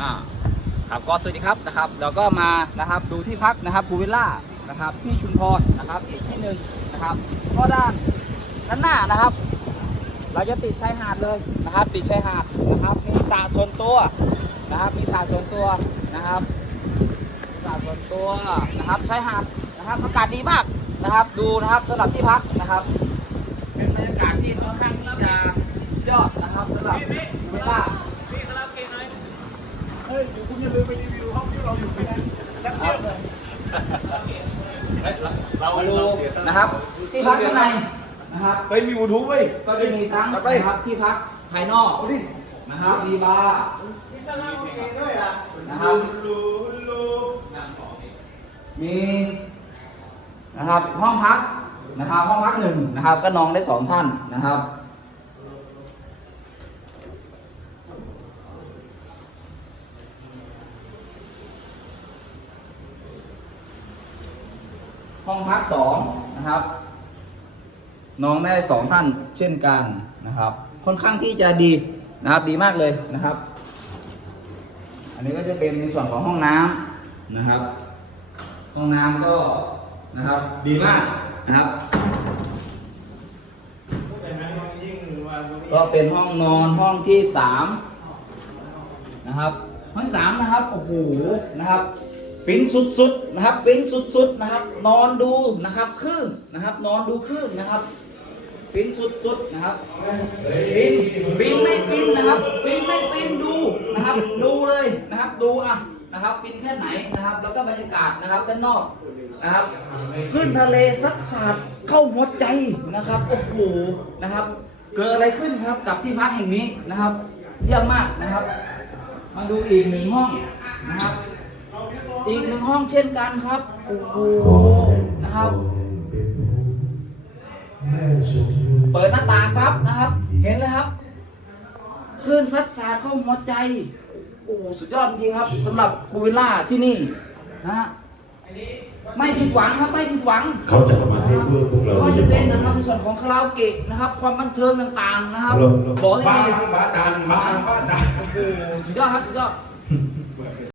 อ่าครับก็สวัสดีครับนะครับเราก็มานะครับดูที่พักนะครับภูวิลล่านะครับที่ชุมพรนะครับอีกที่หนึ่งนะครับก็ด้านด้านหน้านะครับ เราจะติดชายหาดเลยนะครับ ติดชายหาดนะครับมีสระส่วนตัวนะครับ มีสระส่วนตัวนะครับสระส่วนตัวนะครับชายหาดนะครับอากาศดีมากนะครับ ดูนะครับสำหรับที่พักนะครับ เป็นบรรยากาศที่ค่อนข้างที่จะยอดนะครับสำหรับภูวิลล่า เฮ้ยเดี๋ยวคุณอย่าลืมไปรีวิวห้องที่เราอยู่ไปนะนักเที่ยวเลยเรามาดูเราเสียตังนะครับ ที่พักข้างในนะครับเฮ้ยมีบูทูบเว้ยก็จะมีทั้งจัดไปนะครับที่พักภายนอกเอาดินะครับมีบาร์มีคาราโอเกะด้วยอะนะครับลูลูมีนะครับห้องพักนะครับห้องพักหนึ่งนะครับ ก็นอนได้สองท่านนะครับ ห้องพักสองนะครับ น้อนได้สองท่านเช่นกันนะครับ ค่อนข้างที่จะดีนะครับดีมากเลยนะครับ อันนี้ก็จะเป็นในส่วนของห้องน้ำนะครับ ห้องน้ำก็นะครับ ดีมากนะครับก็เป็นห้องนอนห้องที่สามนะครับห้องสามนะครับโอ้โหนะครับ ฟินสุดๆนะครับฟินสุดๆนะครับ นอนดูนะครับคลื่นนะครับ นอนดูคลื่นนะครับฟินสุดๆนะครับฟินฟินไม่ฟินนะครับฟินไม่ฟินดูนะครับ ดูเลยนะครับ ดูอะนะครับฟินแค่ไหนนะครับ แล้วก็บรรยากาศนะครับด้านนอกนะครับขึ้นทะเลซัดสาดเข้าหัวใจนะครับโอ้โหนะครับ เกิดอะไรขึ้นครับกับที่พักแห่งนี้นะครับ เยี่ยมมากนะครับ มาดูอีกหนึ่งห้องนะครับ อีกหนึ่งห้องเช่นกันครับโอ้โหนะครับ เปิดหน้าต่างปั๊บนะครับ เห็นเลยครับคลื่นซัดสาดเข้าหัวใจ โอ้โหสุดยอดจริงๆครับสำหรับคูวิลล่าที่นี่นะฮะไม่ผิดหวังครับไม่ผิดหวังเขาจะมาให้เพื่อพวกเราก็โดยเฉจะเป็นพาะนะครับในส่วนของคาราโอเกะนะครับ ความบันเทิงต่างๆนะครับครับบอกเลยบ้าว่าบ้าดันบ้าบ้าดันโอ้โหสุดยอดครับสุดยอด